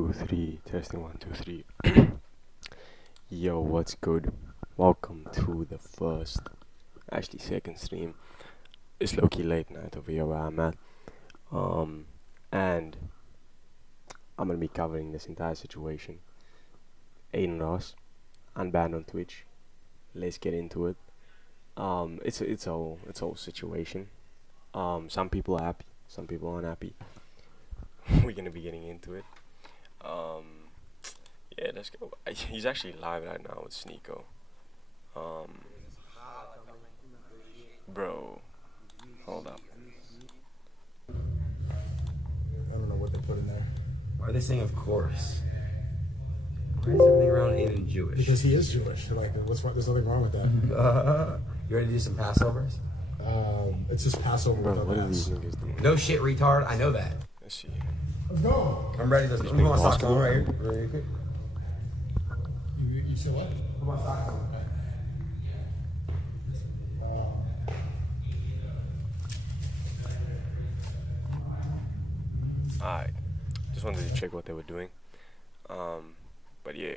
two, three. Testing one, two, three. Yo, what's good? Welcome to the first, actually second stream. It's low-key late night over here where I'm at. And I'm gonna be covering this entire situation. Adin Ross, Unbanned on Twitch. Let's get into it. It's all situation. Some people are happy, some people aren't happy. We're gonna be getting into it. Yeah, let's go. He's actually live right now with Sneeko. Bro, hold up. I don't know what they put in there. Why are they saying of course? Why is everything around Adin Jewish? Because he is Jewish. Like, there's nothing wrong with that. You ready to do some Passovers? It's just Passover Bro, with what a are these mask. niggas doing? No shit, retard. I know that. Let's see. Let's go. I'm ready. Let's go. big Come on, boss stop guy. right here. Really quick. You said what? Come on, stop. Alright. Just wanted to check what they were doing. But yeah.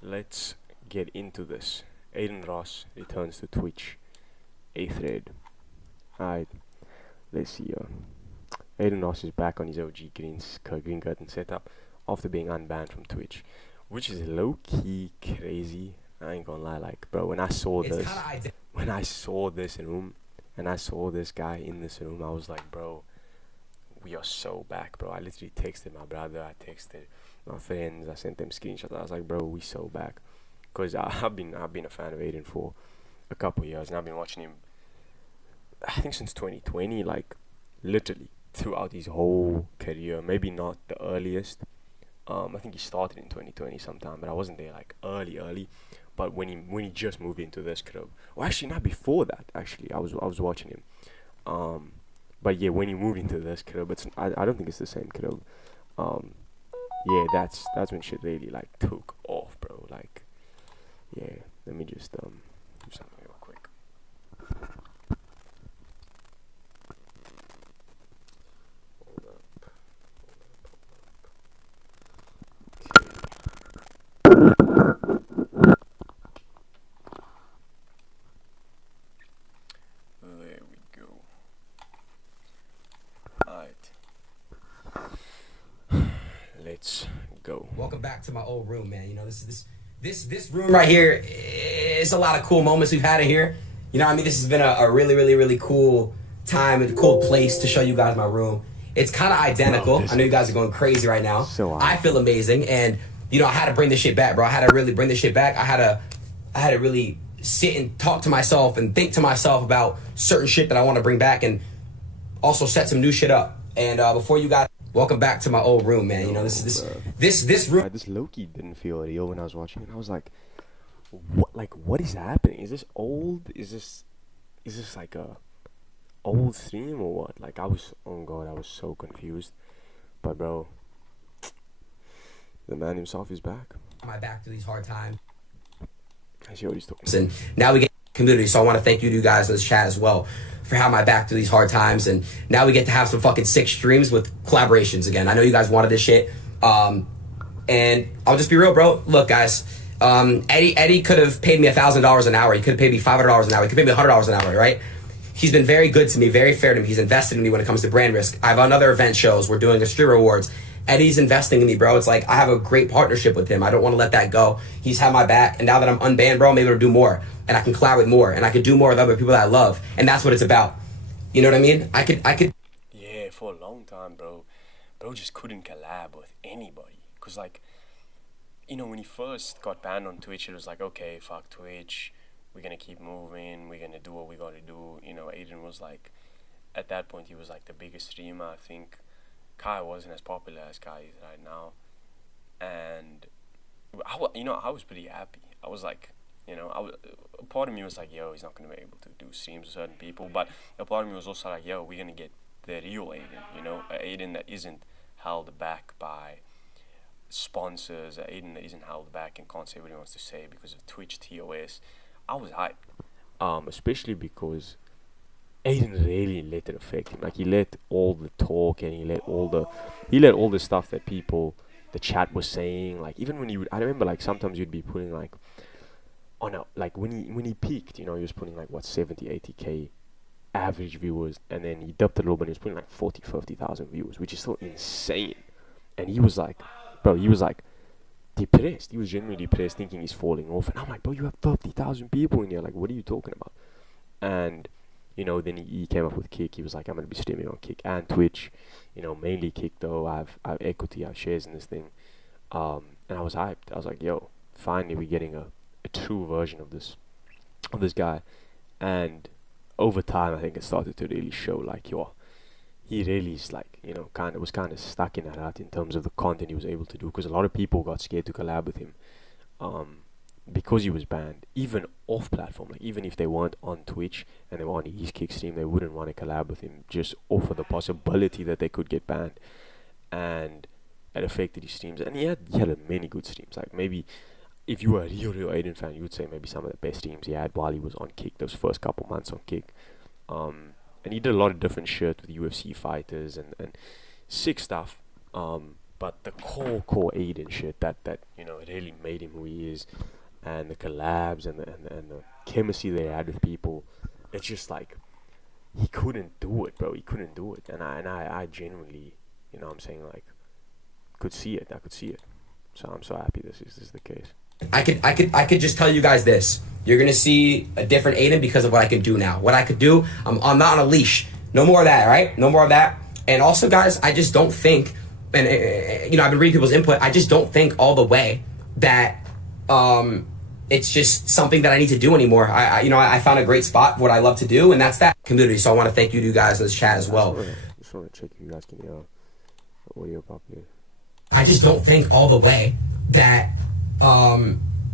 Let's get into this. Adin Ross returns to Twitch. A thread. Alright. Let's see. Adin Ross is back on his OG green curtain setup after being unbanned from Twitch, which is low-key crazy. I ain't gonna lie, like, bro, when I saw this room and I saw this guy in this room, I was like, bro, we are so back, bro. I literally texted my brother, I texted my friends, I sent them screenshots. I was like, bro, we so back, cause I've been a fan of Adin for a couple years, and I've been watching him, I think since 2020, like, literally throughout his whole career. Maybe not the earliest. I think he started in 2020 sometime, but I wasn't there like early. But when he just moved into this club, or actually not before that. Actually, I was watching him. But yeah, when he moved into this club, I don't think it's the same club. Yeah, that's when shit really like took off, bro. Like, yeah. Let me just do something real quick. There we go. Alright. Let's go. Welcome back to my old room, man. You know, this room right here, it's a lot of cool moments we've had in here. You know what I mean? This has been a really cool time and cool place to show you guys my room. It's kind of identical. Bro, I know you guys are going crazy right now. So I feel amazing, and you know, I had to bring this shit back, bro. I had to really bring this shit back. I had to really sit and talk to myself and think to myself about certain shit that I want to bring back, and also set some new shit up. And before you guys, welcome back to my old room, man. You know, this room. This Loki didn't feel real when I was watching it. I was like, what is happening? Is this old? Is this like a old stream or what? Like, oh god, I was so confused. But bro, the man himself is back. My back to these hard times. I see what he's talking. And now we get community, so I want to thank you guys in this chat as well for having my back through these hard times. And now we get to have some fucking sick streams with collaborations again. I know you guys wanted this shit, and I'll just be real, bro. Look, guys, Eddie could have paid me $1,000 an hour. He could have paid me $500 an hour. He could pay me $100 an hour, right? He's been very good to me, very fair to me. He's invested in me when it comes to brand risk. I have other event shows. We're doing a stream rewards. Eddie's investing in me, bro. It's like I have a great partnership with him. I don't want to let that go. He's had my back, and now that I'm unbanned, bro, I'm able to do more, and I can collab with more, and I can do more with other people that I love, and that's what it's about. You know what I mean? I could. Yeah, for a long time, bro just couldn't collab with anybody. Cause like, you know, when he first got banned on Twitch, it was like, okay, fuck Twitch. We're gonna keep moving. We're gonna do what we gotta do. You know, Adin was like, at that point, he was like the biggest streamer. I think Kai wasn't as popular as Kai is right now, and I was pretty happy. I was like, you know, a part of me was like, yo, he's not gonna be able to do streams with certain people, but a part of me was also like, yo, we're gonna get the real Adin, you know, Adin that isn't held back by sponsors, Adin that isn't held back and can't say what he wants to say because of Twitch TOS. I was hyped, especially because Adin really let it affect him. Like, he let all the talk and he let all the stuff that people the chat was saying. Like even when I remember like sometimes you'd be putting like on a like when he peaked, he was putting like what 70, 80K average viewers, and then he dipped a little bit. He was putting like 40, 50,000 viewers, which is still insane. And he was like, bro, he was like depressed. He was genuinely depressed, thinking he's falling off. And I'm like, bro, you have 50,000 people in here. Like, what are you talking about? And then he came up with Kick. He was like, I'm gonna be streaming on Kick and Twitch. Mainly Kick though. I have equity, I have shares in this thing. And I was hyped. I was like, yo, finally we're getting a true version of this guy. And over time, I think it started to really show like, yo, he really is like, was kind of stuck in that rut in terms of the content he was able to do, because a lot of people got scared to collab with him, because he was banned, even off platform. Like even if they weren't on Twitch and they were on his Kick stream, they wouldn't want to collab with him just off of the possibility that they could get banned, and it affected his streams. And he had many good streams. Like maybe if you were a real Adin fan, you would say maybe some of the best streams he had while he was on Kick, those first couple months on Kick. And he did a lot of different shit with UFC fighters and sick stuff. But the core Adin shit that really made him who he is, and the collabs and the chemistry they had with people, it's just like he couldn't do it, bro. He couldn't do it, and I genuinely, I'm saying, like, could see it. I could see it. So I'm so happy this is the case. I could just tell you guys this. You're gonna see a different Adin because of what I can do now. What I could do, I'm not on a leash. No more of that, right? No more of that. And also, guys, I just don't think, and I've been reading people's input. I just don't think all the way that it's just something that I need to do anymore. I found a great spot, what I love to do, and that's that community. So I want to thank you guys in this chat as well. Just want to check if you guys can hear audio properly. I just don't think all the way that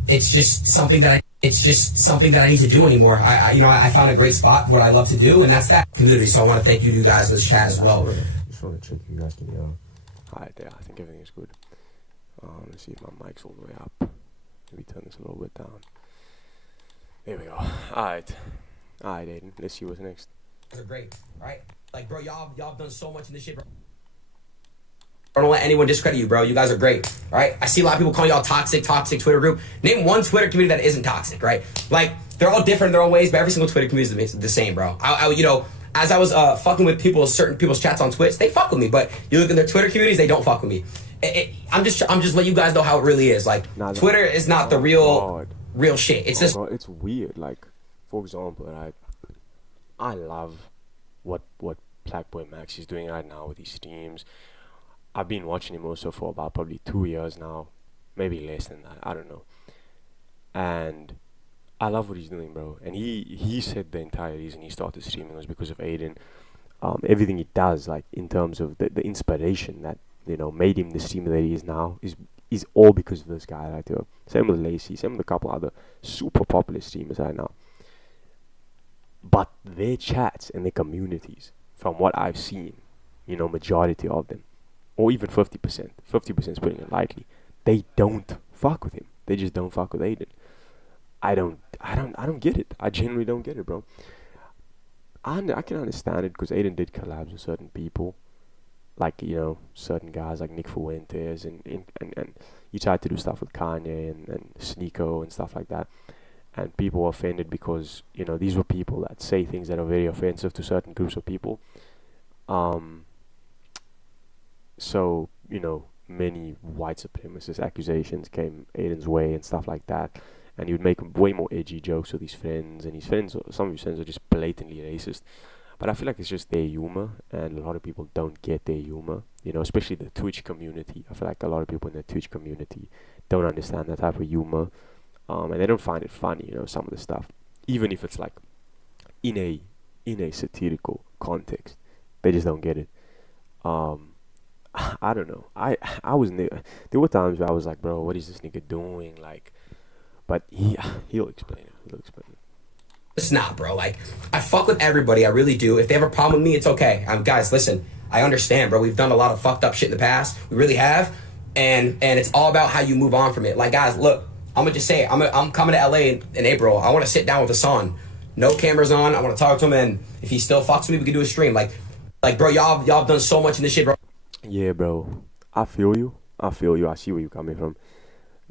it's just something that I need to do anymore. I found a great spot, what I love to do, and that's that community. So I want to thank you guys in this chat as well. Just want to check if you guys can hear. Alright, there. I think everything is good. Let's see if my mic's all the way up. Maybe turn this a little bit down. There we go. Alright, Adin. Let's see what's next. They're great, right? Like, bro, y'all done so much in this shit, bro. Don't let anyone discredit you, bro. You guys are great, all right? I see a lot of people calling y'all toxic Twitter group. Name one Twitter community that isn't toxic, right? Like, they're all different in their own ways, but every single Twitter community is the same, bro. As I was fucking with certain people's chats on Twitch, they fuck with me, but you look at their Twitter communities, they don't fuck with me. I'm just letting you guys know how it really is. Like, Twitter is not the real shit. It's just... God, it's weird. Like, for example, I love what Black Boy Max is doing right now with his streams. I've been watching him also for about probably 2 years now, maybe less than that, I don't know. And I love what he's doing, bro. And he said the entire reason he started streaming was because of Adin. Everything he does, like in terms of the inspiration that made him the streamer that he is now, is all because of this guy right here. Same with Lacey, same with a couple other super popular streamers right now. But their chats and their communities, from what I've seen, majority of them, or even 50%. 50% is putting it lightly. They don't fuck with him. They just don't fuck with Adin. I don't get it. I genuinely don't get it, bro. I can understand it because Adin did collabs with certain people, like certain guys like Nick Fuentes, and he tried to do stuff with Kanye and Sneeko and stuff like that. And people were offended because these were people that say things that are very offensive to certain groups of people. So, many white supremacist accusations came Adin's way and stuff like that. And he would make way more edgy jokes with his friends. And some of his friends are just blatantly racist. But I feel like it's just their humor. And a lot of people don't get their humor. Especially the Twitch community. I feel like a lot of people in the Twitch community don't understand that type of humor. And they don't find it funny, some of the stuff. Even if it's like in a satirical context. They just don't get it. I don't know. I was there were times where I was like, bro, what is this nigga doing? Like, but he'll explain it. It's not, bro. Like, I fuck with everybody. I really do. If they have a problem with me, it's okay. Guys, listen. I understand, bro. We've done a lot of fucked up shit in the past. We really have, and it's all about how you move on from it. Like, guys, look. I'm gonna just say, I'm coming to LA in April. I want to sit down with Hassan. No cameras on. I want to talk to him, and if he still fucks with me, we can do a stream. Like, bro, y'all done so much in this shit, bro. Yeah, bro. I feel you. I feel you. I see where you're coming from.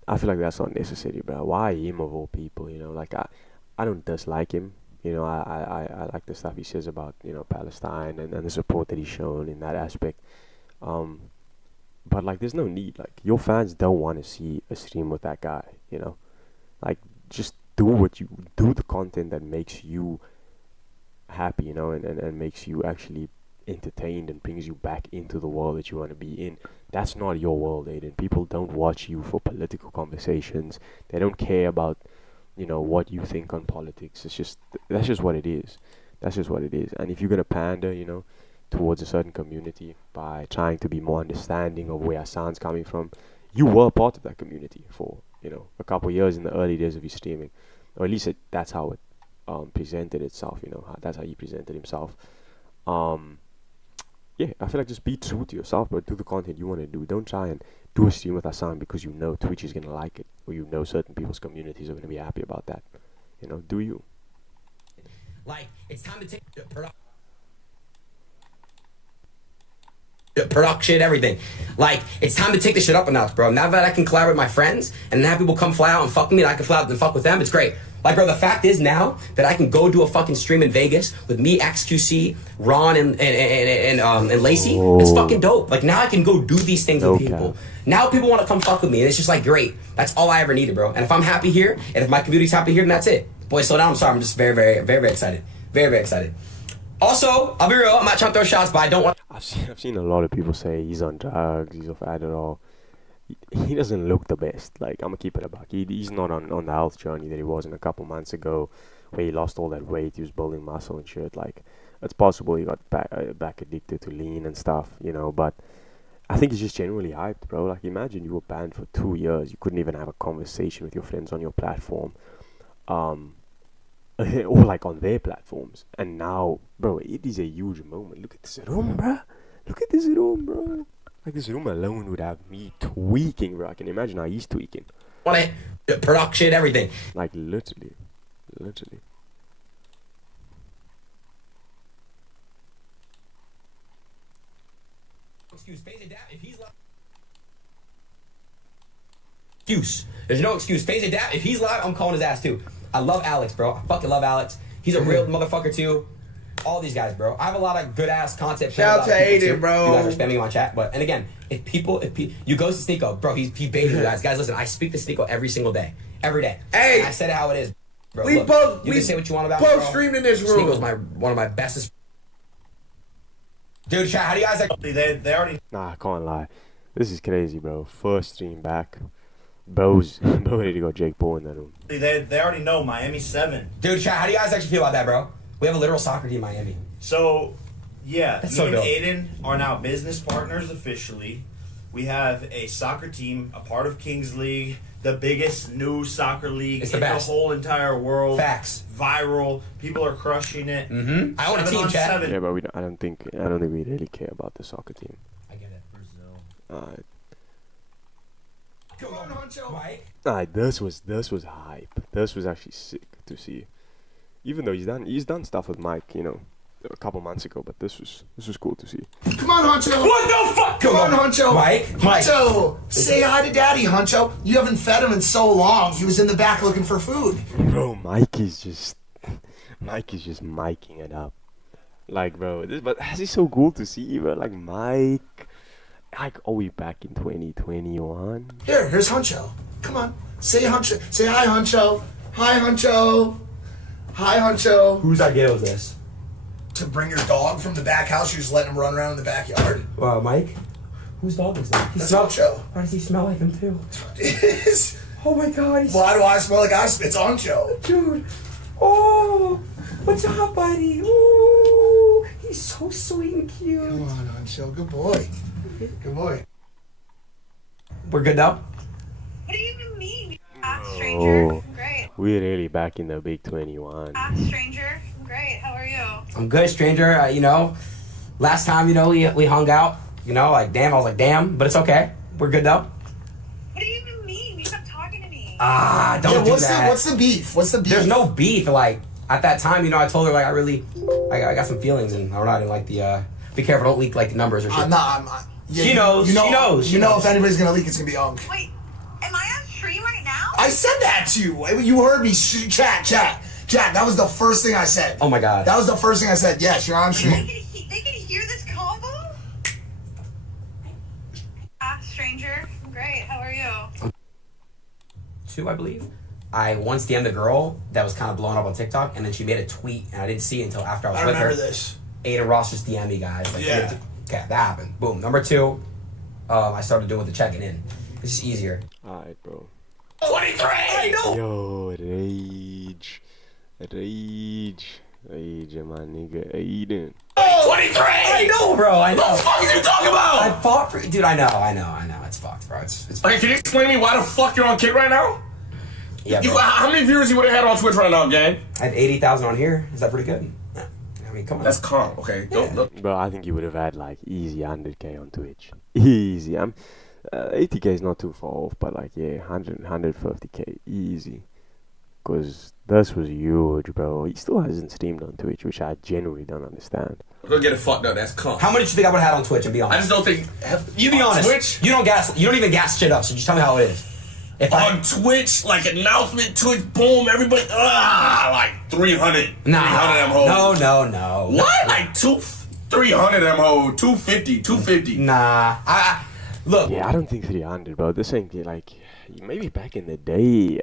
I feel like that's not necessary, bro. Why him of all people? Like I don't dislike him. I like the stuff he says about Palestine and the support that he's shown in that aspect. Um, but like, there's no need. Like, your fans don't want to see a stream with that guy. Like, just do the content that makes you happy, and makes you actually entertained and brings you back into the world that you want to be in. That's not your world, Aiden. People don't watch you for political conversations. They don't care about what you think on politics. That's just what it is. That's just what it is. And if you're gonna pander, towards a certain community by trying to be more understanding of where Hassan's coming from, you were part of that community for a couple of years in the early days of his streaming, or at least that's how it presented itself. That's how he presented himself. Yeah, I feel like just be true to yourself, but do the content you want to do. Don't try and do a stream with Hassan because Twitch is gonna like it, or certain people's communities are gonna be happy about that. Do you? Like, it's time to take production, everything. Like, it's time to take this shit up a notch, bro. Now that I can collaborate with my friends and have people come fly out and fuck with me, and I can fly out and fuck with them, it's great. Like, bro, the fact is now that I can go do a fucking stream in Vegas with me, XQC, Ron, and Lacey. It's fucking dope. Like, now I can go do these things with people. Now people want to come fuck with me, and it's just like, great. That's all I ever needed, bro. And if I'm happy here, and if my community's happy here, then that's it. Boy, slow down. I'm sorry. I'm just very, very, very, very excited. Very, very excited. Also, I'll be real. I'm not trying to throw shots, but I don't want. I've seen a lot of people say he's on drugs, he's off Adderall. He doesn't look the best. Like, I'm gonna keep it a buck. He's not on the health journey that he was in a couple months ago, where he lost all that weight. He was building muscle and shit. Like, it's possible he got back addicted to lean and stuff, But I think he's just genuinely hyped, bro. Like, imagine you were banned for 2 years. You couldn't even have a conversation with your friends on your platform, or like on their platforms. And now, bro, it is a huge moment. Look at this room, bro. Look at this room, bro. Like, this room alone would have me tweaking, bro. I can imagine how he's tweaking. Want it, production, everything. Like, literally. Excuse. Phase adapt if he's live. Excuse. There's no excuse. Phase adapt if he's live. I'm calling his ass too. I love Alex, bro. I fucking love Alex. He's a real motherfucker too. All these guys, bro. I have a lot of good ass content. Shout out to Adin, bro. You guys are spamming on chat, and again, if you go to Sneeko, bro, he baited you guys. Guys, listen, I speak to Sneeko every single day, every day. Hey, and I said it how it is, bro. We Look, both you can say what you want about both bro. streamed in this room. Sneeko's one of my bestest. Dude, chat. How do you guys like? They already. Nah, I can't lie. This is crazy, bro. First stream back. Bro ready to go Jake Paul in that room. They already know Miami 7. Dude, chat. How do you guys actually feel about that, bro? We have a literal soccer team in Miami. So, yeah, That's me so and dope. Aiden are now business partners officially. We have a soccer team, a part of Kings League, the biggest new soccer league It's in the the best. whole entire world. Facts. Viral. People are crushing it. Mm-hmm. I want a 7 team, on chat. 7. Yeah, but I don't think we really care about the soccer team. I get it. Brazil. Come on, Honcho. Mike. This was hype. This was actually sick to see. Even though he's done stuff with Mike, a couple months ago, but this was cool to see. Come on, Honcho. What the fuck? Come on, Honcho. Mike. Honcho, say hi to Daddy, Honcho. You haven't fed him in so long. He was in the back looking for food. Bro, Mike is just miking it up. Like, bro, this is so cool to see, bro. Like, Mike. Like, are we back in 2021? Here's Honcho. Come on. Say Honcho. Say hi, Honcho. Hi, Honcho. Hi, Honcho. Whose idea was this? To bring your dog from the back house, you just letting him run around in the backyard. Mike? Whose dog is that? That's Honcho. Why does he smell like him too? It is. Oh my god, he's... Why do I smell like ice? It's Honcho. Dude. Oh, what's up, buddy? Ooh, he's so sweet and cute. Come on, Honcho. Good boy. Good boy. We're good now? What do you even mean? Stranger. Oh. Great. We're really back in the big 21. Stranger. Great. How are you? I'm good, stranger. Last time, we hung out, like, damn, I was like, damn, but it's okay. We're good though. What do you even mean? You stopped talking to me. Don't do what's that. what's the beef? What's the beef? There's no beef. Like, at that time, I told her, like, I got some feelings, and I don't know, I didn't like the, be careful, don't leak, like, the numbers or shit. I'm not. Yeah, She knows. You know, She knows. You know if anybody's gonna leak, it's gonna be Unk. Wait, am I on stream right now? I said that to you. You heard me. Chat. That was the first thing I said. Oh my God. That was the first thing I said. Yes, you're on stream. They can hear this combo? Stranger. I'm great. How are you? 2, I believe. I once DM'd a girl that was kind of blowing up on TikTok, and then she made a tweet, and I didn't see it until after I was I with her. remember this. Adin Ross just DM'd me, guys. Like, Yeah. Okay, that happened. Boom. Number 2, I started doing the checking in. It's just easier. Alright, bro. 23! I know! Yo, rage, my nigga Adin. 23! I know, bro. I know. What the fuck are you talking about? I fought for... Dude, I know. It's fucked, bro. It's Okay, can you explain to me why the fuck you're on Kick right now? Yeah, bro. How many viewers you would have had on Twitch right now, gang? I have 80,000 on here. Is that pretty good? Yeah. I mean, come on. That's calm, okay? Don't. Bro, I think you would have had like easy 100k on Twitch. Easy. 80k is not too far off, but like, yeah, 150k easy. Because this was huge, bro. He still hasn't streamed on Twitch, which I genuinely don't understand. Go get it fucked up. That's calm. How many do you think I would have had on Twitch, and be honest? I just don't think. You be honest. Twitch? You don't even gas shit up, so just tell me how it is. If On Twitch, like announcement, Twitch, boom, everybody, like 300. Nah. 300 them hoes. No. What? Like 300 them hoes. 250. Nah. Look. Yeah, I don't think 300, bro. This ain't like, maybe back in the day,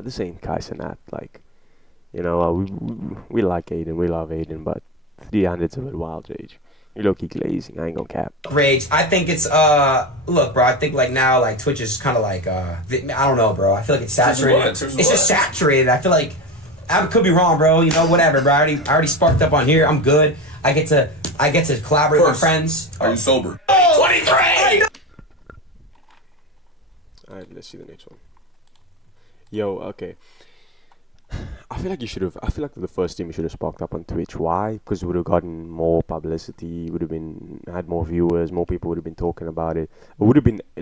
this ain't Kaisenat. Like, you know, we like Adin, we love Adin, but 300's a bit wild, Rage. You low-key glazing, I ain't gonna cap. Rage. I think it's look, bro. I think like now, like Twitch is kind of like I don't know, bro. I feel like it's saturated. Twitch is It's just what? saturated. I feel like I could be wrong, bro. You know, whatever, bro. I already sparked up on here. I'm good. I get to collaborate with First, friends. Are you sober? 23. Alright, let's see the next one. Yo, okay. I feel like the first team you should have sparked up on Twitch. Why? Because it would have gotten more publicity, would have had more viewers, more people would have been talking about it. It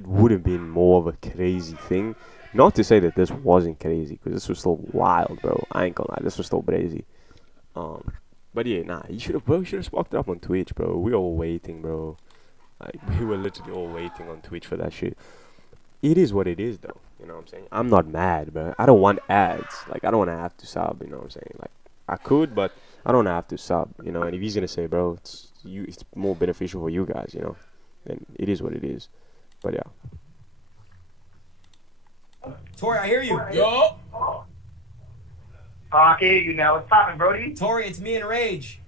would have been more of a crazy thing. Not to say that this wasn't crazy, because this was still wild, bro. I ain't gonna lie, this was still crazy. But yeah, nah, you should have sparked it up on Twitch, bro. We were all waiting, bro. Like, we were literally all waiting on Twitch for that shit. It is what it is, though. You know what I'm saying? I'm not mad, but I don't want ads. Like, I don't want to have to sub, you know what I'm saying? Like, I could, but I don't have to sub, you know? And if he's going to say, bro, it's more beneficial for you guys, you know? Then it is what it is. But, yeah. Tori, I hear you. Yo. I can hear you now. What's poppin', Brody? Tori, it's me and Rage.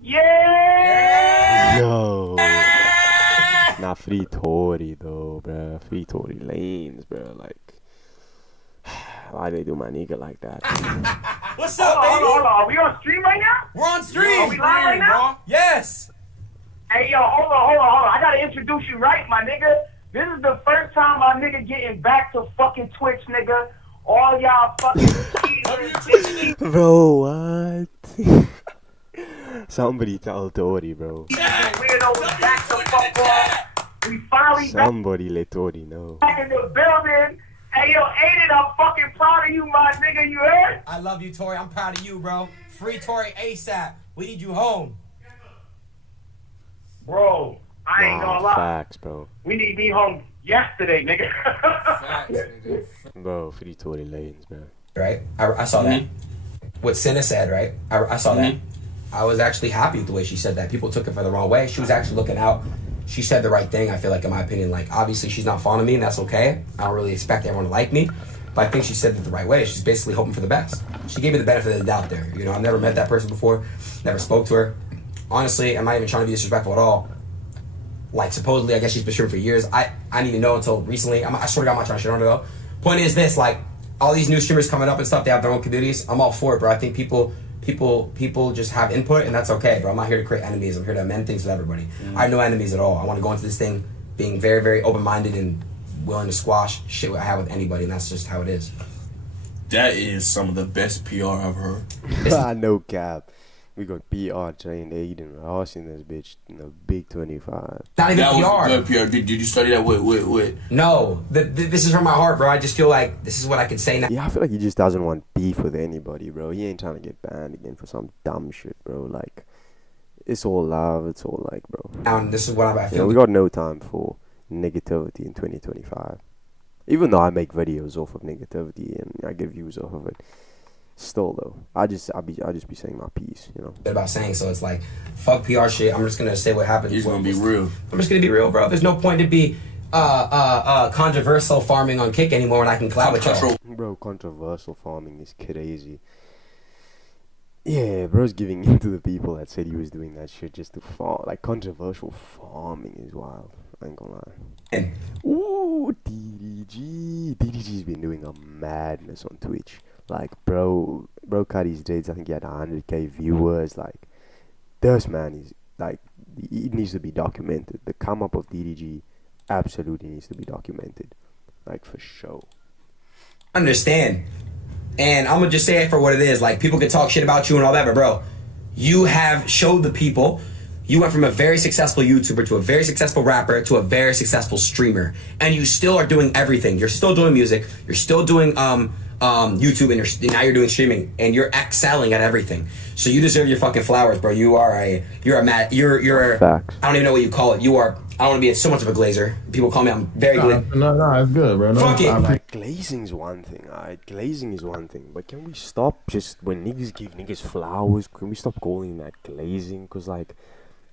Yeah! Yo. Nah, free Tory, though, bruh. Free Tory lanes, bruh. Like, why they do my nigga like that? What's Hold up, on, baby? hold on. Are we on stream right now? We're on stream. Are we live right now? Yes. Hey, yo, hold on. I gotta introduce you right, my nigga. This is the first time my nigga getting back to fucking Twitch, nigga. All y'all fucking Bro, what? Somebody tell Tori, bro. weirdos back to fuck off. We finally Somebody let Tori know. back in the building. Hey, yo, Aiden, I'm fucking proud of you, my nigga. You heard? I love you, Tori. I'm proud of you, bro. Free Tori ASAP. We need you home. Bro, I ain't gonna lie. Facts, bro. We need me home yesterday, nigga. Bro, free Tory lanes, bro. Right? I saw that. What Cinna said, right? I saw that. I was actually happy with the way she said that. People took it for the wrong way. She was actually looking out. She said the right thing, I feel like, in my opinion. Like, obviously, she's not fond of me, and that's okay. I don't really expect everyone to like me. But I think she said it the right way. She's basically hoping for the best. She gave me the benefit of the doubt there. You know, I've never met that person before. Never spoke to her. Honestly, I'm not even trying to be disrespectful at all. Like, supposedly, I guess she's been streaming for years. I didn't even know until recently. I swear to God, I'm not trying to shit on her, though. Point is this, like, all these new streamers coming up and stuff, they have their own communities. I'm all for it, bro. I think people just have input, and that's okay, bro. I'm not here to create enemies. I'm here to amend things with everybody. I have no enemies at all. I want to go into this thing being very, very open-minded and willing to squash shit I have with anybody, and that's just how it is. That is some of the best PR I've heard. No cap. We got PR trained Adin Ross in this bitch in the big 25. Not even That PR. was good PR. Did you study that with? No, this is from my heart, bro. I just feel like this is what I can say now. Yeah, I feel like he just doesn't want beef with anybody, bro. He ain't trying to get banned again for some dumb shit, bro. Like, It's all love. It's all like, bro. And this is what I You feel. know, we got no time for negativity in 2025. Even though I make videos off of negativity and I get views off of it, still though, I'll just be saying my piece, you know. About saying, so it's like, fuck PR shit. I'm just gonna say what happened. He's gonna be real. I'm just gonna be real, bro. There's no point to be controversial farming on Kick anymore when I can collab with y'all. Bro, controversial farming is crazy. Yeah, bro's giving in to the people that said he was doing that shit just to farm. Like, controversial farming is wild. I ain't gonna lie. Ooh, DDG's been doing a madness on Twitch. Like, bro cut his dreads. I think he had 100k viewers. Like, this man is, like, it needs to be documented. The come up of DDG absolutely needs to be documented. Like, for sure. Understand. And I'm gonna just say it for what it is. Like, people can talk shit about you and all that, but bro, you have showed the people. You went from a very successful YouTuber to a very successful rapper to a very successful streamer, and you still are doing everything. You're still doing music. You're still doing YouTube, and now you're doing streaming, and you're excelling at everything. So you deserve your fucking flowers, bro. You're Facts. I don't even know what you call it. You are. I don't want to be so much of a glazer. People call me. I'm very good. No, it's good, bro. No, Fuck it. Like, glazing's one thing, alright? Glazing is one thing. But can we stop just when niggas give niggas flowers? Can we stop calling that glazing? Because, like,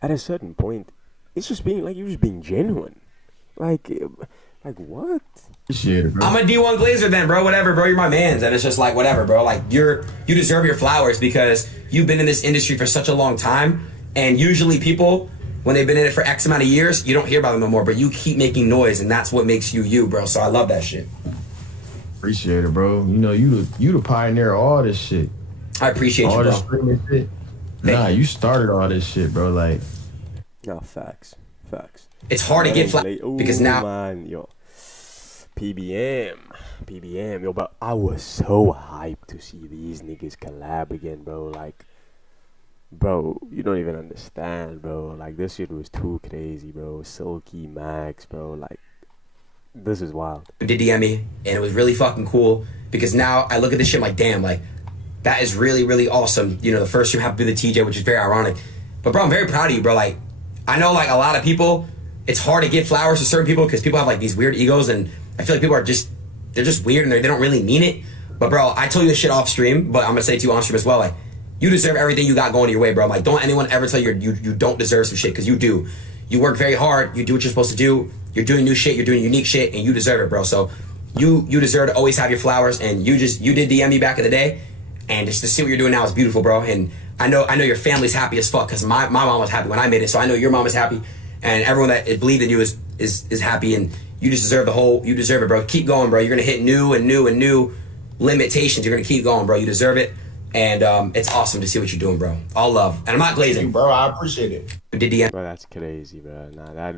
at a certain point, it's just being, like, you're just being genuine. Like what? Shit, bro. I'm a D1 glazer then, bro. Whatever, bro. You're my mans. And it's just like, whatever, bro. Like, you deserve your flowers because you've been in this industry for such a long time. And usually people, when they've been in it for X amount of years, you don't hear about them no more. But you keep making noise, and that's what makes you you, bro. So I love that shit. Appreciate it, bro. You know, you the pioneer of all this shit. I appreciate all you, this bro. streaming shit. Thank You started all this shit, bro. Like, No, facts. It's hard to get flowers because now. Man, yo. PBM, yo, but I was so hyped to see these niggas collab again, bro. Like, bro, you don't even understand, bro. Like, this shit was too crazy, bro. Silky Max, bro. Like, this is wild. Did DM me, and it was really fucking cool because now I look at this shit like, damn, like, that is really, really awesome. You know, the first year happened to be the TJ, which is very ironic. But, bro, I'm very proud of you, bro. Like, I know, like, a lot of people, it's hard to give flowers to certain people because people have, like, these weird egos, and I feel like people are they're just weird and they don't really mean it. But, bro, I told you this shit off stream, but I'm gonna say it to you on stream as well. Like, you deserve everything you got going your way, bro. Like, don't anyone ever tell you you don't deserve some shit, because you do. You work very hard. You do what you're supposed to do. You're doing new shit. You're doing unique shit, and you deserve it, bro. So you deserve to always have your flowers, and you did DM me back in the day, and just to see what you're doing now is beautiful, bro. And I know your family's happy as fuck, because my mom was happy when I made it, so I know your mom is happy, and everyone that believed in you is happy, and you just deserve you deserve it, bro. Keep going, bro. You're gonna hit new limitations. You're gonna keep going, bro. You deserve it, and it's awesome to see what you're doing, bro. All love, and I'm not glazing, bro. I appreciate it. Did DM? Bro, that's crazy, bro. Nah,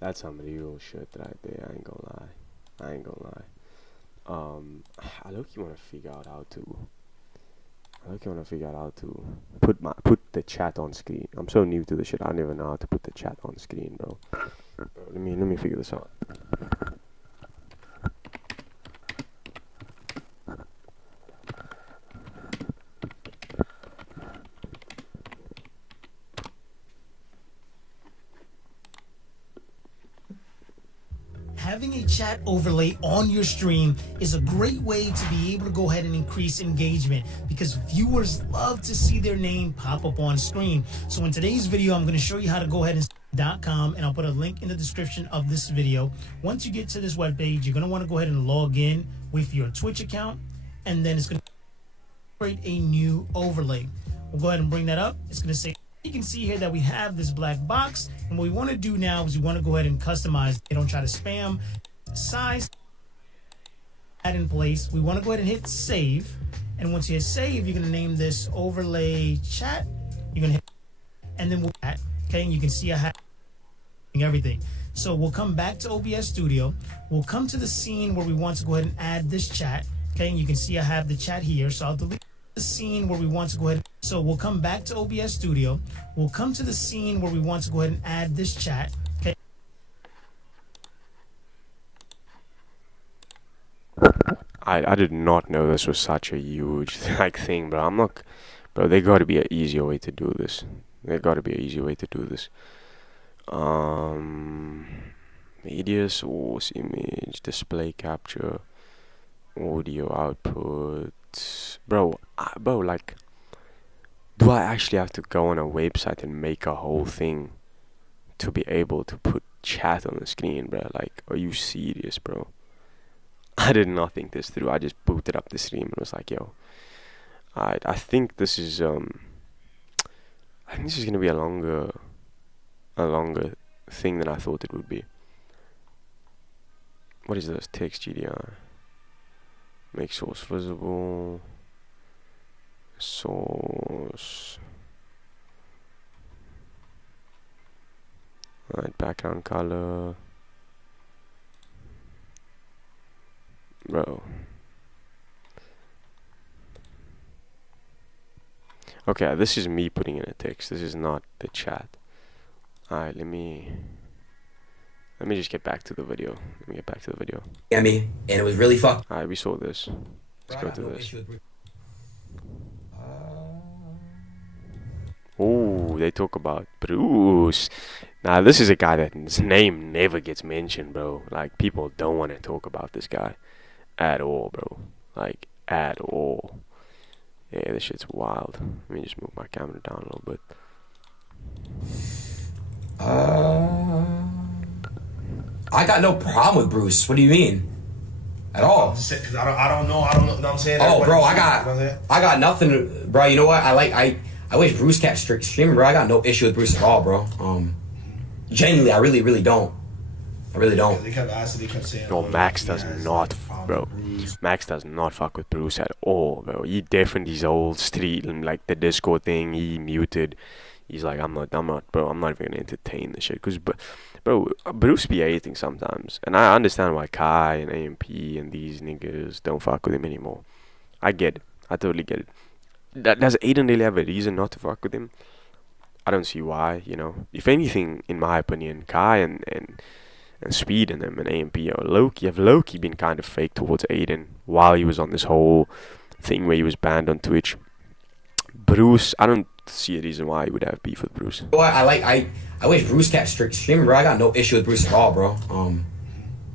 that's some real shit right there. I ain't gonna lie. I look, you wanna figure out how to put the chat on screen. I'm so new to the shit. I don't even know how to put the chat on screen, bro. Let me figure this out. Having a chat overlay on your stream is a great way to be able to go ahead and increase engagement, because viewers love to see their name pop up on screen. So in today's video, I'm going to show you how to go ahead and .com, and I'll put a link in the description of this video. Once you get to this webpage, you're going to want to go ahead and log in with your Twitch account, and then it's going to create a new overlay. We'll go ahead and bring that up. It's going to say, you can see here that we have this black box, and what we want to do now is we want to go ahead and customize. They don't try to spam. Size, add in place. We want to go ahead and hit save, and once you hit save, you're going to name this overlay chat. You're going to hit, and then we'll chat. Okay, and you can see I have everything. So we'll come back to OBS Studio. We'll come to the scene where we want to go ahead and add this chat. Okay, and you can see I have the chat here. So I'll delete the scene where we want to go ahead. So we'll come back to OBS Studio. We'll come to the scene where we want to go ahead and add this chat. Okay. I did not know this was such a huge thing, bro. There got to be an easier way to do this. There gotta be an easy way to do this. Media source, image, display capture, audio output. Bro, like, do I actually have to go on a website and make a whole thing to be able to put chat on the screen, bro? Like, are you serious, bro? I did not think this through. I just booted up the stream and was like, yo, I think this is gonna be a longer thing than I thought it would be. What is this? Text GDI. Make source visible. Source. Alright, background color. Bro. Okay, this is me putting in a text. This is not the chat. Alright, let me just get back to the video. Yeah, me, and it was really fucked. Alright, we saw this. Let's go to this. Oh, they talk about Bruce. Now, this is a guy that his name never gets mentioned, bro. Like, people don't want to talk about this guy at all, bro. Like, at all. Yeah, this shit's wild. Let me just move my camera down a little bit. I got no problem with Bruce. What do you mean? At all? Because I don't know what I'm saying. Oh, bro, I got nothing, bro. You know what? I wish Bruce kept streaming, bro. I got no issue with Bruce at all, bro. Genuinely, I really don't. They kept asking, they kept saying, Bro, Max does not, bro. Max does not fuck with Bruce at all, bro. He deafened his whole street and like the Discord thing. He muted. He's like, I'm not, bro. I'm not even gonna entertain the shit, cause, bro, Bruce be hating sometimes, and I understand why Kai and AMP and these niggas don't fuck with him anymore. I get it. I totally get it. Does Adin really have a reason not to fuck with him? I don't see why. You know, if anything, in my opinion, Kai and Speed and them and AMP have low-key been kind of fake towards Adin while he was on this whole thing where he was banned on Twitch. Bruce, I don't see a reason why he would have beef with Bruce. I wish Bruce kept streaming, bro. I got no issue with Bruce at all, bro.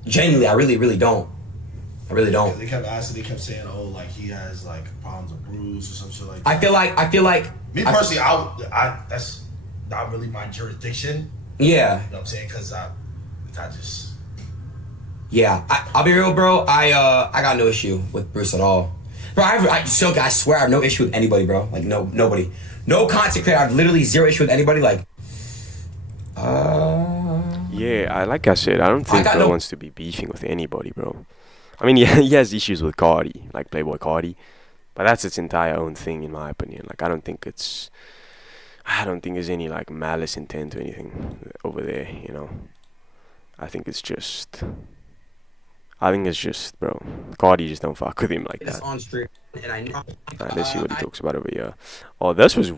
Genuinely, I really don't. They kept asking, they kept saying, oh, like he has like problems with Bruce or some shit like that. I feel like me personally, I that's not really my jurisdiction. Yeah. You know what I'm saying? Because I just. Yeah, I'll be real, bro. I got no issue with Bruce at all, bro. I swear I have no issue with anybody, bro. Like nobody, no content creator. I have literally zero issue with anybody. Like, yeah, like I said, I don't think bro wants to be beefing with anybody, bro. I mean, yeah, he has issues with Cardi, like Playboy Cardi, but that's its entire own thing, in my opinion. Like, I don't think there's any like malice intent or anything over there, you know. I think it's just, bro, Cardi just don't fuck with him like that. On stream, and I know. Let's see what he talks about over here. Oh, this was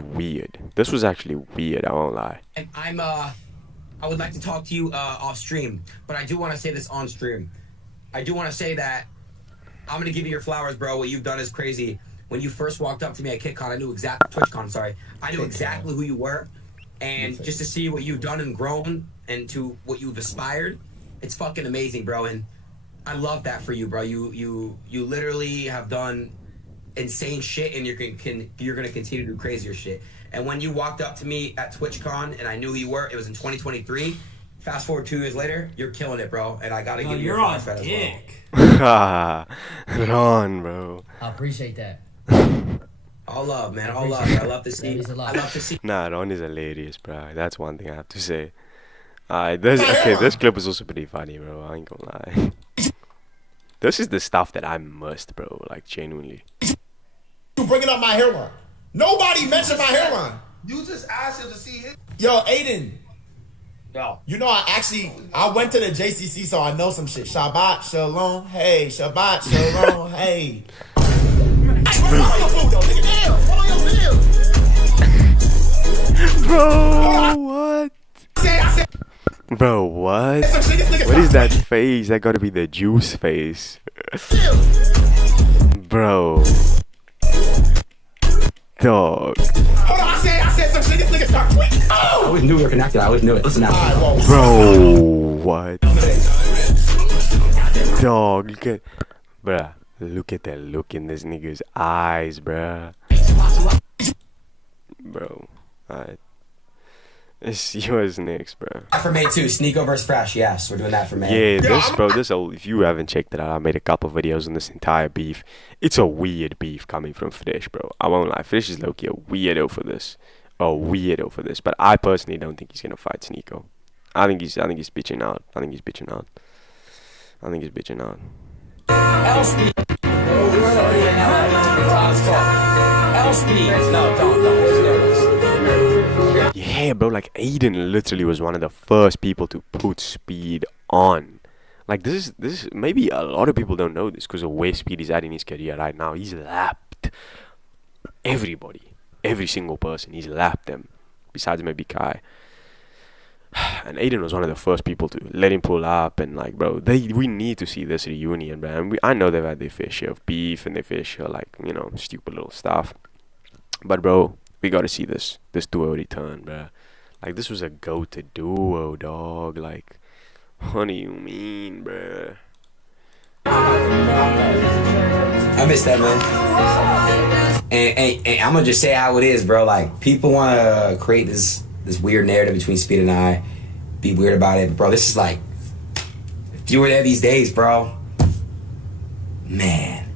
weird. This was actually weird. I won't lie. I would like to talk to you off stream, but I do want to say this on stream. I do want to say that I'm gonna give you your flowers, bro. What you've done is crazy. When you first walked up to me at KitCon, I knew TwitchCon. Sorry, I knew exactly who you were, and just to see what you've done and grown and to what you've aspired, it's fucking amazing, bro. And I love that for you, bro. You literally have done insane shit, and you're gonna continue to do crazier shit. And when you walked up to me at TwitchCon, and I knew who you were, it was in 2023. Fast forward 2 years later, you're killing it, bro. And I gotta give you your flowers for that as well. Ron, bro. I appreciate that. All love, man. All love. I love to see. I love to see. Nah, Ron is hilarious, bro. That's one thing I have to say. This clip is also pretty funny, bro. I ain't gonna lie. This is the stuff that I must, bro. Like, genuinely. You bringing up my hairline? Nobody mentioned my hairline. You just asked him to see it. Yo, Adin. Yo. You know, I went to the JCC, so I know some shit. Shabbat Shalom, hey. Shabbat Shalom, hey. Bro, what? Bro, what? What is that face? That gotta be the juice face. Bro. Dog. Hold on, I said some shit. This nigga start tweaking. I always knew we were connected. I always knew it. Listen now. Bro, what? Dog, look at that look in this nigga's eyes, bruh. Bro, alright. It's yours next, bro. For May 2, Sneeko versus Fresh. Yes, we're doing that for May. Yeah, if you haven't checked it out, I made a couple videos on this entire beef. It's a weird beef coming from Fresh, bro. I won't lie. Fresh is low-key a weirdo for this. But I personally don't think he's gonna fight Sneeko. I think he's bitching out. Yeah, bro, like Adin literally was one of the first people to put speed on. Like this is maybe a lot of people don't know this because of where speed is at in his career right now. He's lapped everybody, every single person. He's lapped them, besides maybe Kai. And Adin was one of the first people to let him pull up, and like, bro, we need to see this reunion, man. I know they've had their fair share of beef and their fair share, like, you know, stupid little stuff. But bro, we gotta see this duo return, bro. Like, this was a go-to duo, dog. Like, what do you mean, bro? I miss that, man. And I'm gonna just say how it is, bro. Like, people wanna create this weird narrative between Speed and I, be weird about it, but bro, this is like, if you were there these days, bro, man.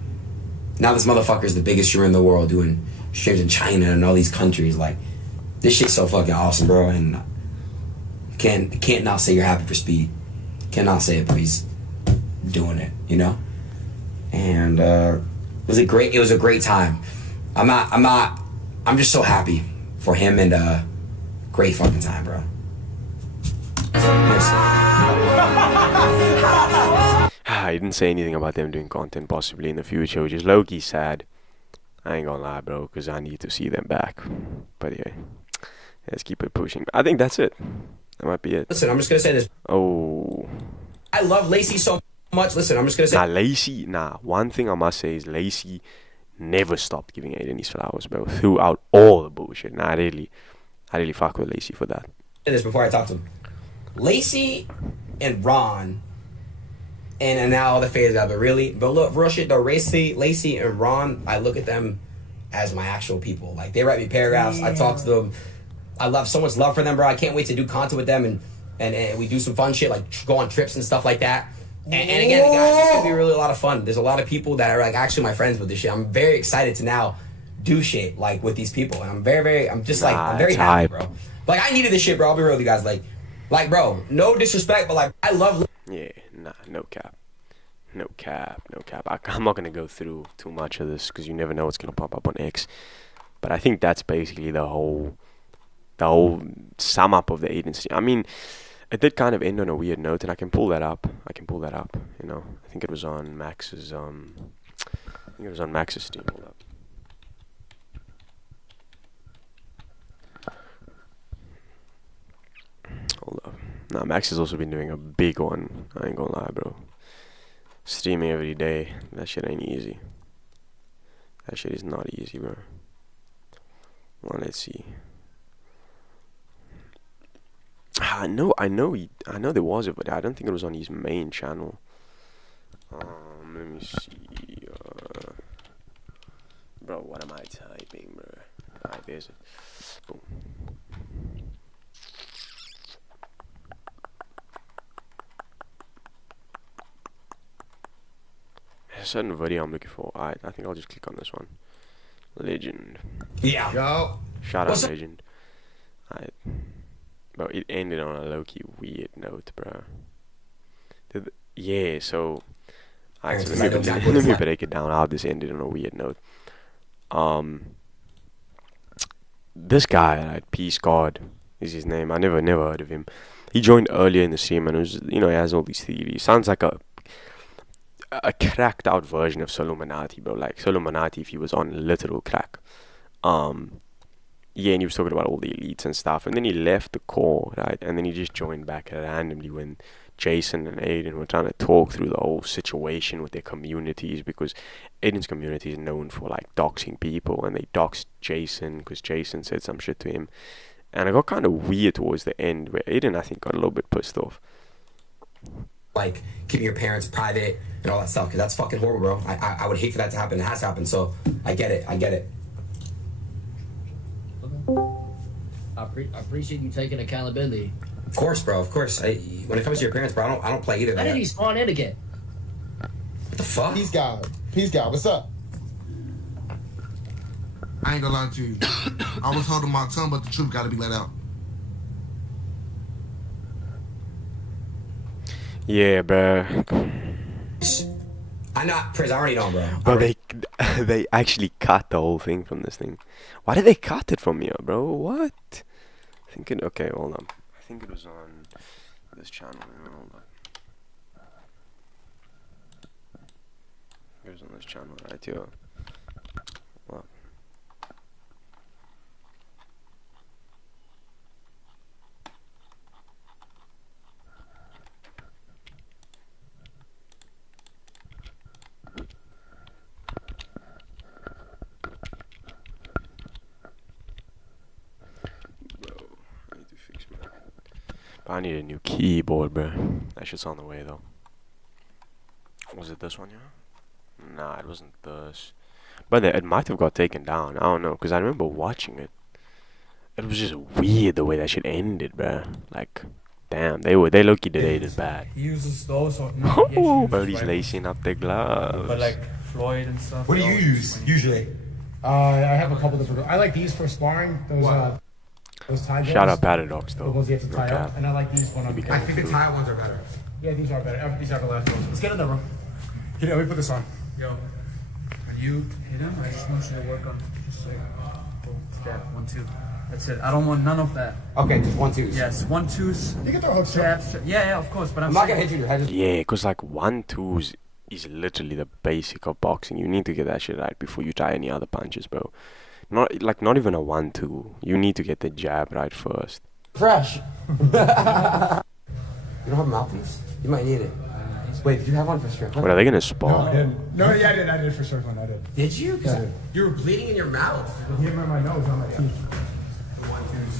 Now this motherfucker's the biggest streamer in the world, doing streams in China and all these countries. Like, this shit's so fucking awesome, bro. And can't not say you're happy for Speed. Cannot say it, but he's doing it, you know. And it was a great time. I'm just so happy for him, and great fucking time, bro. I didn't say anything about them doing content possibly in the future, which is low-key sad. I ain't gonna lie, bro, because I need to see them back. But yeah, let's keep it pushing. I think that's it. That might be it. Listen, I'm just gonna say this. Oh. I love Lacey so much. Listen, I'm just gonna say. One thing I must say is Lacey never stopped giving Adin his flowers, bro, throughout all the bullshit. Nah, I really fuck with Lacey for that. This before I talk to him. Lacey and Ron, and now all the fans out, but look, real shit though, Lacey and Ron, I look at them as my actual people. Like, they write me paragraphs, I talk to them. I love so much love for them, bro. I can't wait to do content with them, and we do some fun shit, like go on trips and stuff like that. And again, guys, it's gonna be really a lot of fun. There's a lot of people that are like actually my friends with this shit. I'm very excited to now do shit like with these people, and I'm very I'm very happy, bro. Like, I needed this shit, bro. I'll be real with you guys. Like, bro, no disrespect, but like, I love. Yeah, no cap. I'm not gonna go through too much of this because you never know what's gonna pop up on X. But I think that's basically the whole sum up of the agency. I mean, it did kind of end on a weird note, and I can pull that up. You know, I think it was on Max's stream. Hold up. Nah, Max has also been doing a big one. I ain't gonna lie, bro. Streaming every day. That shit ain't easy. That shit is not easy, bro. Well, let's see. I know there was it, but I don't think it was on his main channel. Let me see. Bro, what am I typing, bro? Alright, there's it. Boom. There's a certain video I'm looking for. I think I'll just click on this one. Legend. Yeah. Yo. Shout out Legend. Bro, it ended on a low-key weird note, bro. Yeah, so... Alright, so let me break it down how this ended on a weird note. This guy, like, Peace God is his name. I never heard of him. He joined earlier in the stream, and it was, you know, he has all these theories. Sounds like a cracked out version of Soluminati, bro. Like Soluminati if he was on literal crack. yeah, and he was talking about all the elites and stuff, and then he left the core, right? And then he just joined back randomly when Jason and Adin were trying to talk through the whole situation with their communities, because Adin's community is known for like doxing people, and they doxed Jason because Jason said some shit to him. And it got kind of weird towards the end where Adin, I think, got a little bit pissed off. Like, keeping your parents private and all that stuff, because that's fucking horrible, bro. I would hate for that to happen. It has happened, so I get it. I get it. I appreciate you taking accountability. Of course, bro. Of course. When it comes to your parents, bro, I don't play either. How did he spawn in again? What the fuck? Peace, God. Peace, God. What's up? I ain't gonna lie to you. I was holding my tongue, but the truth gotta be let out. Yeah, bro. I'm not, Priz, I already know, bro. Bro, they actually cut the whole thing from this thing. Why did they cut it from here, bro? What? Okay, hold on. I think it was on this channel. Hold on. It was on this channel right here. What? I need a new keyboard, bro. That shit's on the way, though. Was it this one, yeah? Nah, it wasn't this. But it might have got taken down. I don't know, because I remember watching it. It was just weird the way that shit ended, bro. Like, damn, they low-key did it bad. He uses those or Oh, bro, he's lacing up their gloves. But like Floyd and stuff. What do you use usually? I have a couple different. I like these for sparring. Those tie Shout out Paradox, though. The ones you have to tie Okay. up, and I like these one. I think the tie ones are better. Yeah, these are better. These are the last ones. Let's get in there, bro. Here, let me put this on. Yo, when you hit him, I just want you to work on just like jab, 1, 2. That's it. I don't want none of that. Okay, just 1, 2s. Yes, 1, 2s. You can throw hooks. Jabs. Yeah, of course. But I'm not gonna hit you in your head. Yeah, because like 1-2s is literally the basic of boxing. You need to get that shit right before you try any other punches, bro. Not even a 1-2. You need to get the jab right first. Fresh. You don't have a mouthpiece? You might need it. Wait, did you have one for Strickland? What, are they gonna spar? No, yeah, I did for Strickland. I did. Did you? Yeah, I did. You were bleeding in your mouth. He hit my nose on my teeth. The 1, 2s.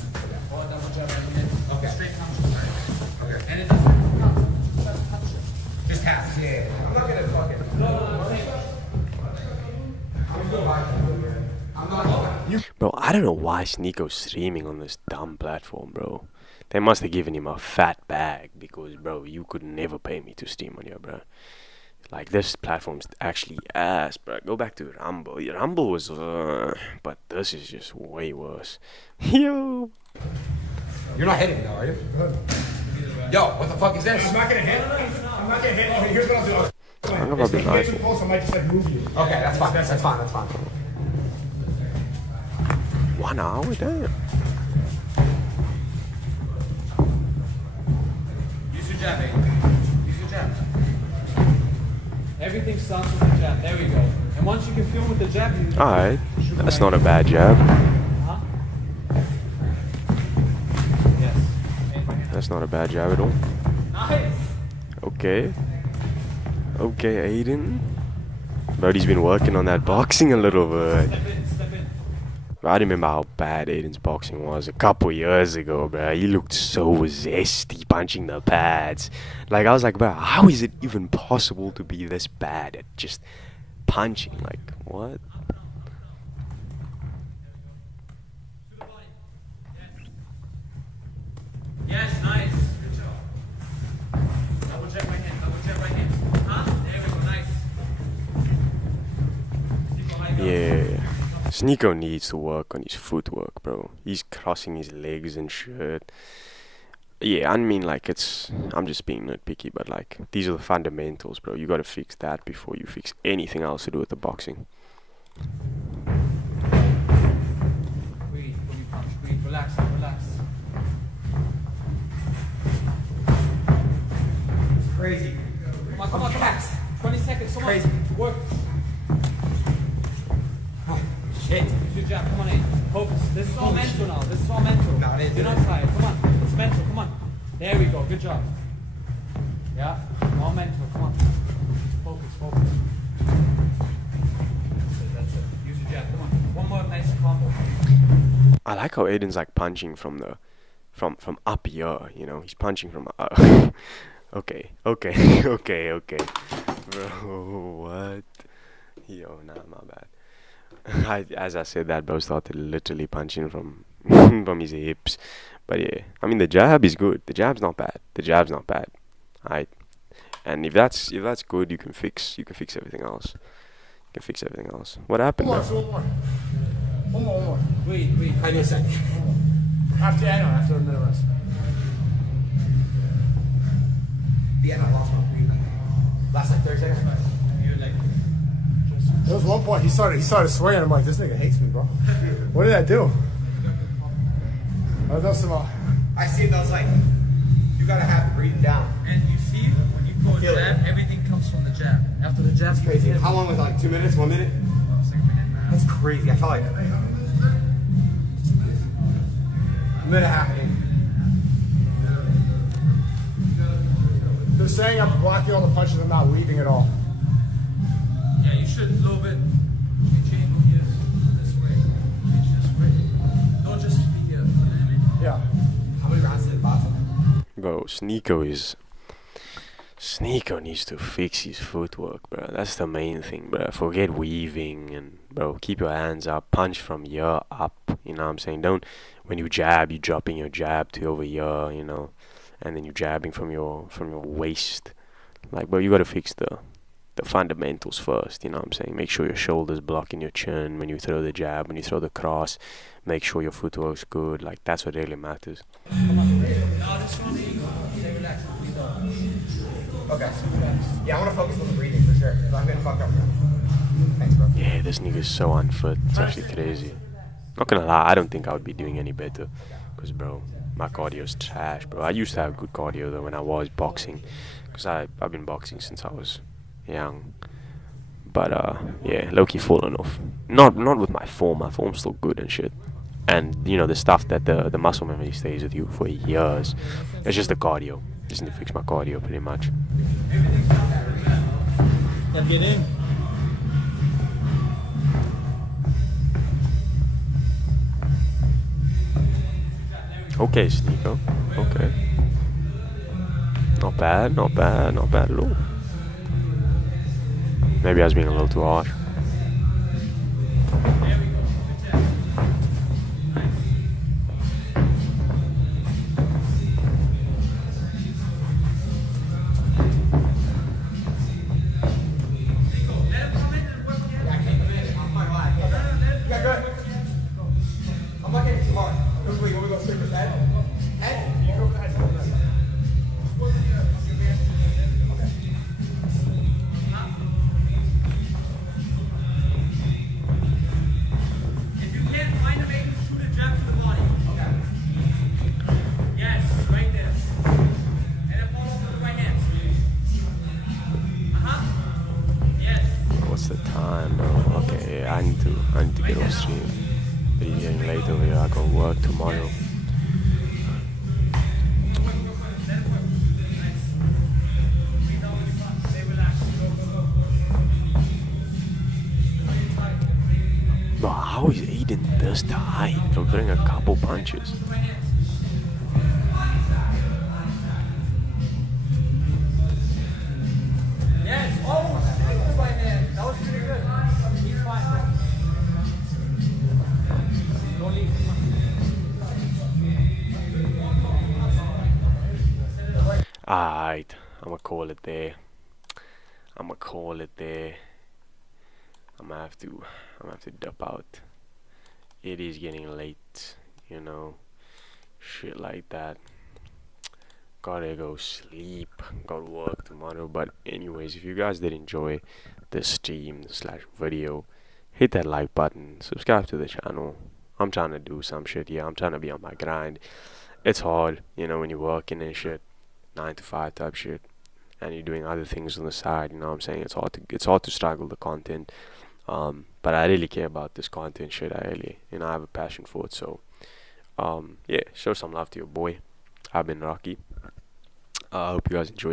Okay. Straight punch. Okay. And it doesn't count. Just half. Yeah. I'm not gonna fuck it. Bro, I don't know why Sneako's streaming on this dumb platform, bro. They must have given him a fat bag because, bro, you could never pay me to stream on here, bro. Like, this platform's actually ass, bro. Go back to Rumble. Rumble was, but this is just way worse. Yo. You're not hitting me though, are you? Yo, what the fuck is this? I'm not gonna hit. I'm not gonna hit. Okay, here's what I'll do. I'm gonna be nice. I might just like move you. Okay, that's fine. That's fine. That's fine. 1 hour, damn. Use your jab, Use your jab. Everything starts with the jab. There we go. And once you can feel with the jab, you. Alright. That's not a bad jab. Huh? Yes. That's not a bad jab at all. Nice. Okay. Okay, Adin. Brody's been working on that boxing a little bit. Step in. I remember how bad Aiden's boxing was a couple years ago, bro. He looked so zesty punching the pads. Like, I was like, bro, how is it even possible to be this bad at just punching? Like, what? Yes, nice. Good job. Double check right hand. Double check right hand. Huh? There we go. Nice. Yeah. Sneeko needs to work on his footwork, bro. He's crossing his legs and shit. Yeah, I mean, like, I'm just being nitpicky, but, like, these are the fundamentals, bro. You gotta fix that before you fix anything else to do with the boxing. Breathe. Breathe. Relax. It's crazy. Come on. 20 seconds. Come Crazy. on. Work. Shit. Use your jab. Come on in. Focus. This is all mental now. This is all mental. No, it is. You're not tired. Come on. It's mental. Come on. There we go. Good job. Yeah. All mental. Come on. Focus. Focus. That's it. Use your jab. Come on. One more nice combo. I like how Adin's like punching from up here, you know. He's punching from okay. Bro, what? Yo, nah, my bad. As I said that, bro started literally punching from from his hips. But yeah, I mean the jab is good. The jab's not bad. Alright. And if that's good, you can fix everything else. What happened? One more. Wait. I need a second. After a minute rest. Yeah, I lost my breath. Last like 30 seconds. You're like. There was one point he started swearing. I'm like, this nigga hates me, bro. What did I do? Oh, that's some. I see those like, you gotta have the breathing down. And you see, when you go jab, everything comes from the jab. After the jab's Crazy. How long was it? Like 2 minutes? 1 minute? Oh, it's like a minute and a half. That's crazy. I felt like a minute and a half. They're saying I'm blocking all the punches. I'm not weaving at all. Yeah, you should a little bit. Change here, this way. Change this way. Don't just be here. You know what I mean? Yeah. How many rounds did it box? Bro, Sneeko needs to fix his footwork, bro. That's the main thing, bro. Forget weaving and, bro, keep your hands up. Punch from here up, you know what I'm saying? Don't, when you jab, you dropping your jab to over here, you know, and then you jabbing from your waist. Like, bro, you gotta fix the fundamentals first, you know what I'm saying? Make sure your shoulders blocking your chin when you throw the jab, when you throw the cross. Make sure your footwork's good. Like, that's what really matters. Okay. Yeah, I want to focus on the breathing for sure. I'm getting fucked up. Thanks, bro. Yeah, this nigga's so unfit. It's actually crazy. Not gonna lie, I don't think I would be doing any better. Because, bro, my cardio's trash, bro. I used to have good cardio, though, when I was boxing. Because I've been boxing since I was young. But, yeah, low-key fallen off. Not with my form. My form's still good and shit. And, you know, the stuff that the muscle memory stays with you for years. It's just the cardio. Just need to fix my cardio, pretty much. Now get in. Okay, Sneeko. Okay. Not bad at all. Maybe I was being a little too harsh. What's the time, bro? Okay, yeah, I need to get off stream. It's getting late over here. I got work tomorrow. Bro, how is Adin this tight from throwing a couple punches? Yes. Oh, shit, right there. That was pretty good. He's fine, bro. Don't leave. Alright, I'ma call it there. I'ma have to dip out. It is getting late, you know. Shit like that. Gotta go sleep. Got work tomorrow. But anyways, if you guys did enjoy this stream / video, hit that like button. Subscribe to the channel. I'm trying to do some shit here. I'm trying to be on my grind. It's hard, you know, when you're working and shit, 9 to 5 type shit, and you're doing other things on the side. You know what I'm saying? It's hard to struggle the content. But I really care about this content shit. I really, I have a passion for it. So, yeah, show some love to your boy. I've been Rocky. I hope you guys enjoyed that.